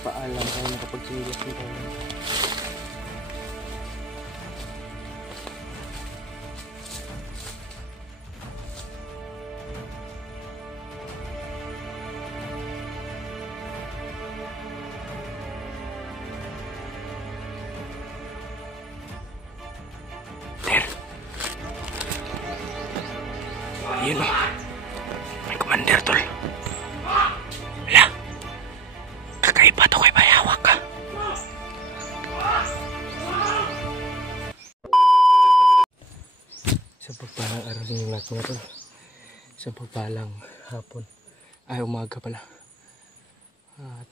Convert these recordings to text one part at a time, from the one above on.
Nakapagpaalam tayo, nakapagsilas din tayo. Ayun o, may commander tol. Wala, kakaiba to kay bayawak ka. Sa pagpalang araw sa inyong lahat mga tol. Sa pagpalang hapon, ay umaga pala. At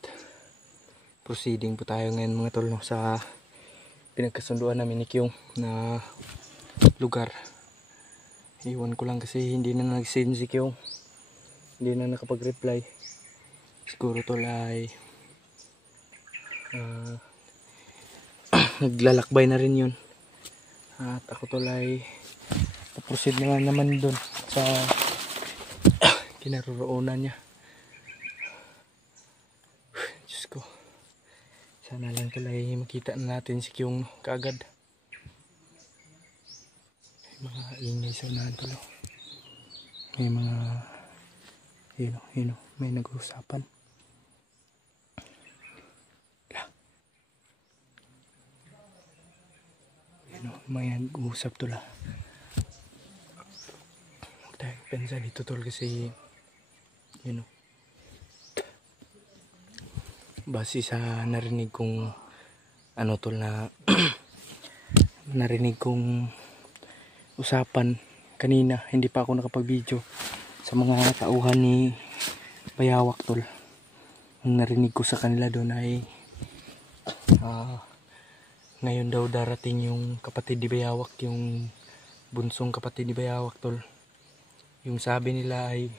proceeding po tayo ngayon mga tol no, sa pinagkasunduan namin ni Kyung na lugar. Iwan ko lang kasi hindi na nag-send si Kyung, hindi na nakapag-reply. Siguro tol ay naglalakbay na rin yun. At ako tol ay proceed na naman dun sa kinaroroonan niya. Diyos ko, sana lang tol ay makita na natin si Kyung kaagad. Mga ingay sa unahan tol. May mga may nag-uusapan. May nag-uusap tol. Huwag tayo pensa dito tol kasi base sa narinig kong tol na narinig kong usapan kanina, hindi pa ako nakapag-video sa mga tauhan ni Bayawak tol. Ang narinig ko sa kanila doon ay ngayon daw darating yung kapatid ni Bayawak, yung bunsong kapatid ni Bayawak tol. Yung sabi nila ay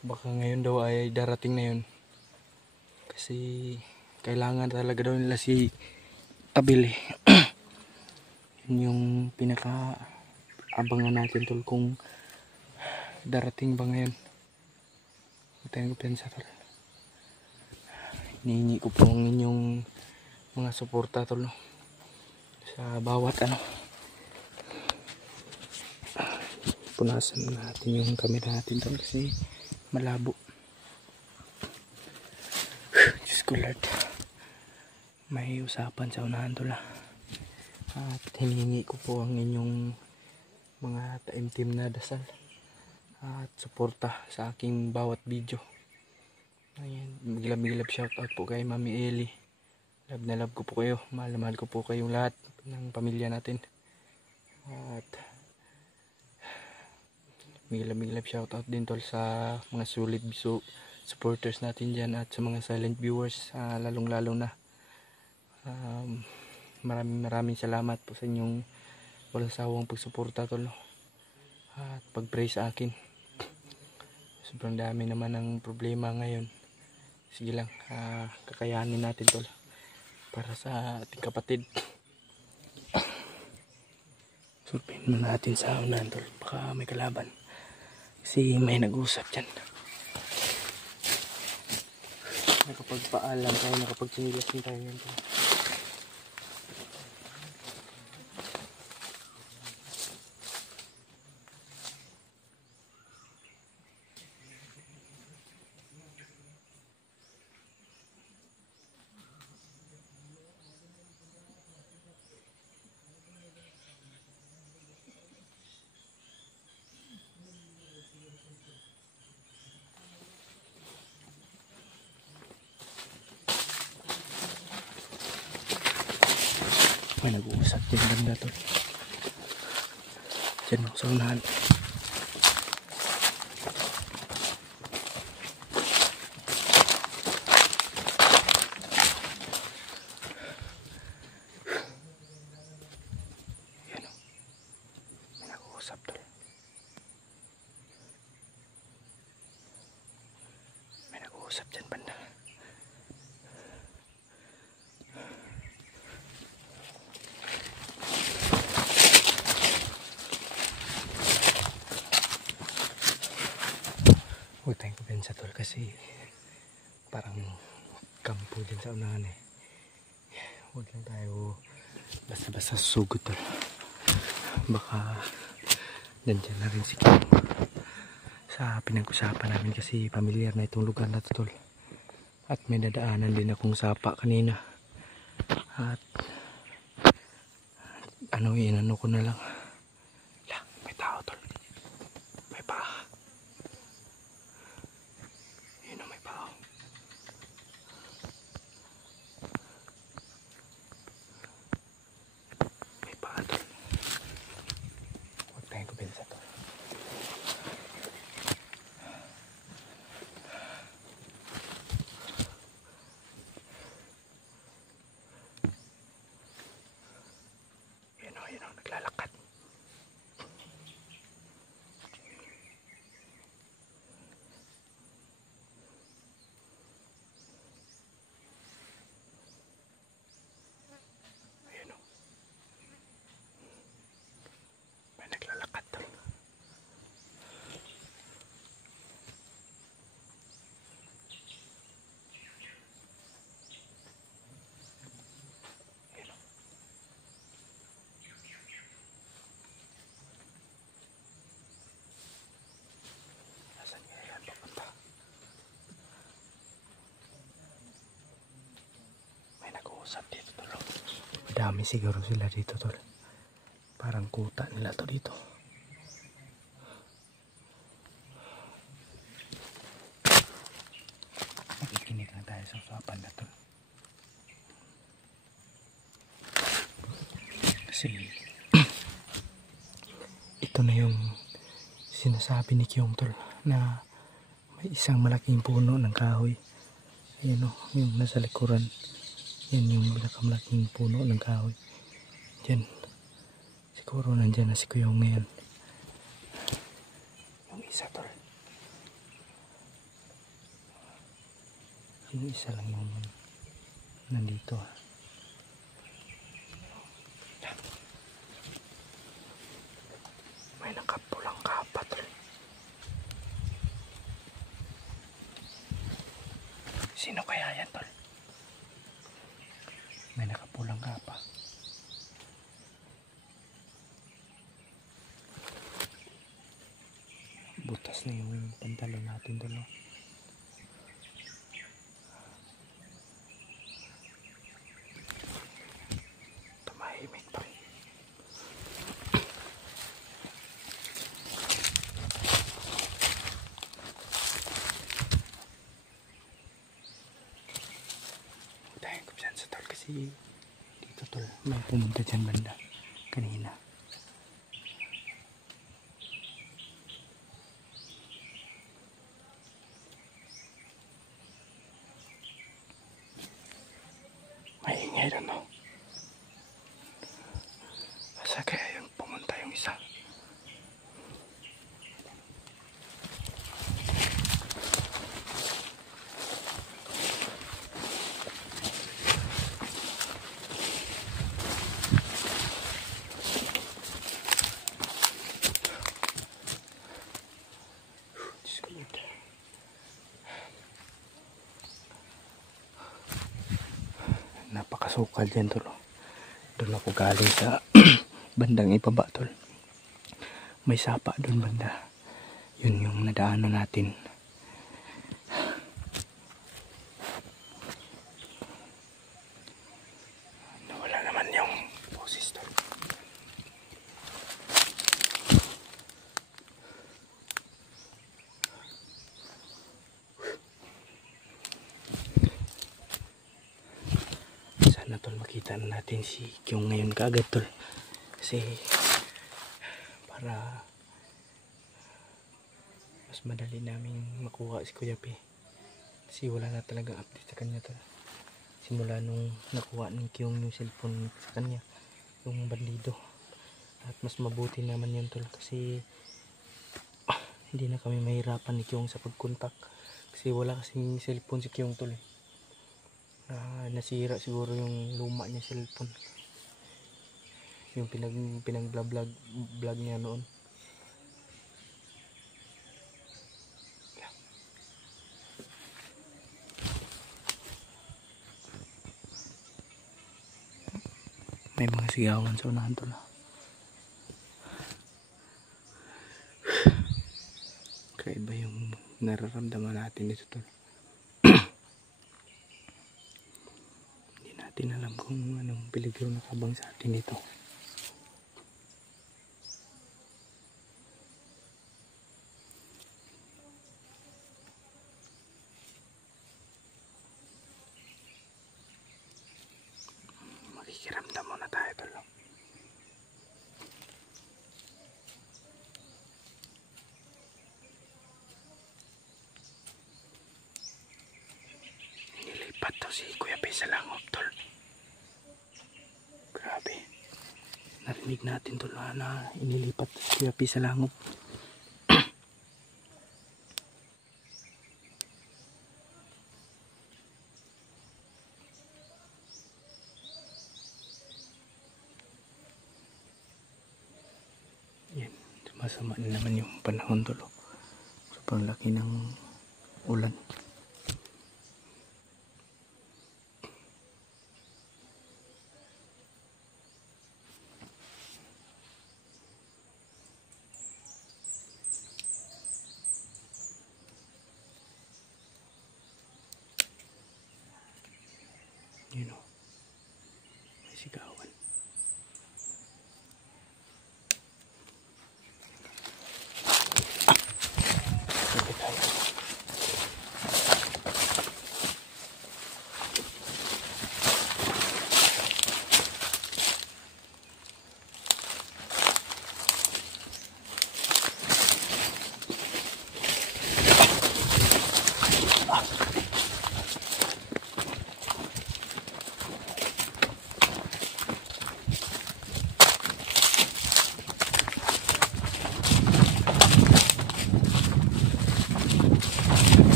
baka ngayon daw ay darating na yun kasi kailangan talaga daw nila si Tabili. Yun yung pinaka abangan natin tol, kung darating ba ngayon. Tayo pensa tol. Hinihingi ko po ang inyong mga suporta tol no, sa bawat punasan natin yung camera natin tol kasi malabo. Diyos ko Lord, may usapan sa unahan tol at hinihingi ko po ang inyong mga taimtim na dasal at suporta sa aking bawat video. Ayan, maglab shoutout po kay Mami Eli. Love na love ko po kayo, mahal na mahal ko po kayong lahat ng pamilya natin. At maglab shoutout din tol sa mga solid supporters natin dyan at sa mga silent viewers, lalong lalo na maraming salamat po sa inyong walang sawang pagsuporta tol at pag-pray sa akin. Sobrang dami naman ng problema ngayon. Sige lang, kakayanin natin tol para sa ating kapatid. Surpin mo natin sa unahan tol, baka may kalaban kasi may nag-usap dyan. Nakapagpaalam tayo, nakapagsilas din tayo yan tol. May nag-uusap dyan banda tol. Dyan ako sa unahan. Yan o. May nag-uusap tol. May nag-uusap dyan banda. Huwag tayong kubensa tol kasi parang kampo din sa unahan eh. Huwag lang tayo basta-basta susugod tol. Baka nandyan na rin si Kim sa pinag-usapan namin kasi pamilyar na itong lugar na to tol. At may dadaanan din akong sapa kanina. At inano ko na lang. May tao tol. May paa. Yun o, may paa. May paa tol. Huwag tayong kubensa tol. Yun o, naglalakad. Naglalakad tol. Nasaan kaya yan papunta? May nag-uusap dito tol. Madami siguro sila dito tol. Parang kuta nila to dito. Nakikinig lang tayo sa usapan na to. Kasi ito na yung sinasabi ni Kyung tol na may isang malaking puno ng kahoy. Ayan o, yung nasa likuran. Yan yung pinakamalaking puno ng kahoy. Diyan. Siguro nandyan na si Kyung ngayon. Yung isa tol. Yung isa lang yung nandito. May nakapulang kapa tol. Sino kaya yan tol? May nakapulang kapa. Butas na yung pantalon natin tol. Tumahimik pa. Dahil ko dyan sa tol kasi dito tol may pumunta dyan banda kanina. May ingay doon no. Asa kaya yung pumunta yung isa? Diyos ko Lord. Napakasukal dyan tol. Doon ako galing sa bandang ibaba tol. May sapa doon banda. Yun yung nadaanan natin. Nawala naman yung boses tol. Sana tol makita na natin si Kyung ngayon kaagad tol. Kasi para mas madali namin makuha si Kuya P. Kasi wala na talagang update sa kanya tol. Simula nung nakuha ng Kyung yung cellphone sa kanya, yung bandido. At mas mabuti naman yun tol kasi hindi na kami mahirapan ni Kyung sa pagkontak. Kasi wala kasing cellphone si Kyung tol. Nasira siguro yung luma niya cellphone. Yung pinag-vlog niya noon. May mga sigawan sa unahan tol. Kaya ba yung nararamdaman natin dito tol? Hindi natin alam kung anong peligro nakabang sa atin dito. Makikiramdam muna tayo tol. Nilipat to si Kuya P sa langop tol. Grabe. Narinig natin tol na inilipat to si Kuya P sa langop. Yan, sumasama na naman yung panahon tol. Sobrang laki ng ulan. You know, may sigawan.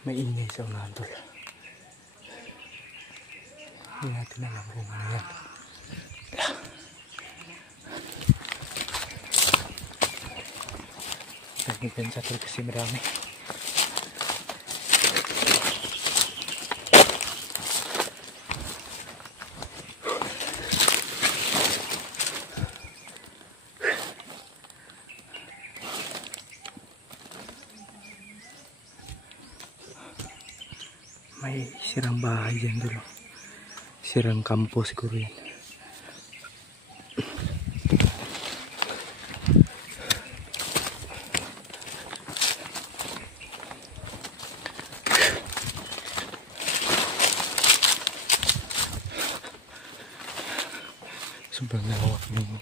May ingay sa unahan tol. Hindi natin alam kung ano yan. Nagiging sa tol kasi marami. May sirang bahay dyan dulo. Sirang kampo siguro yan. Sobrang lawak yung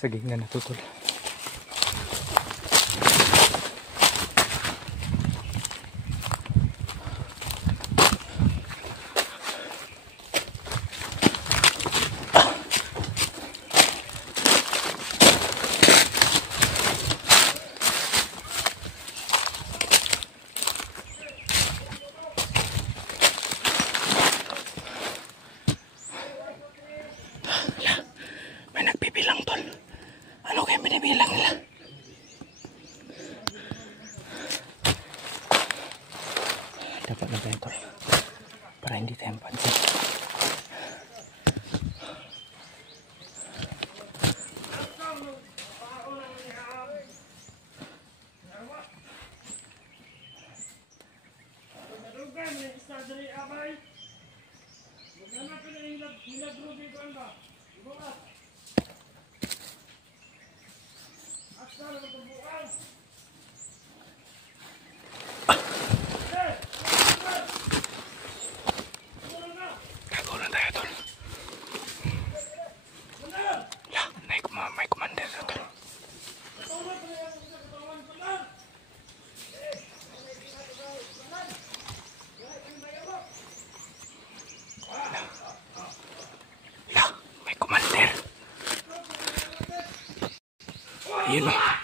saging na natutol. May nagbibilang tol. Ano kaya binibilang nila? Dapat na tayo tol. Para hindi tayo pansin. Yun o.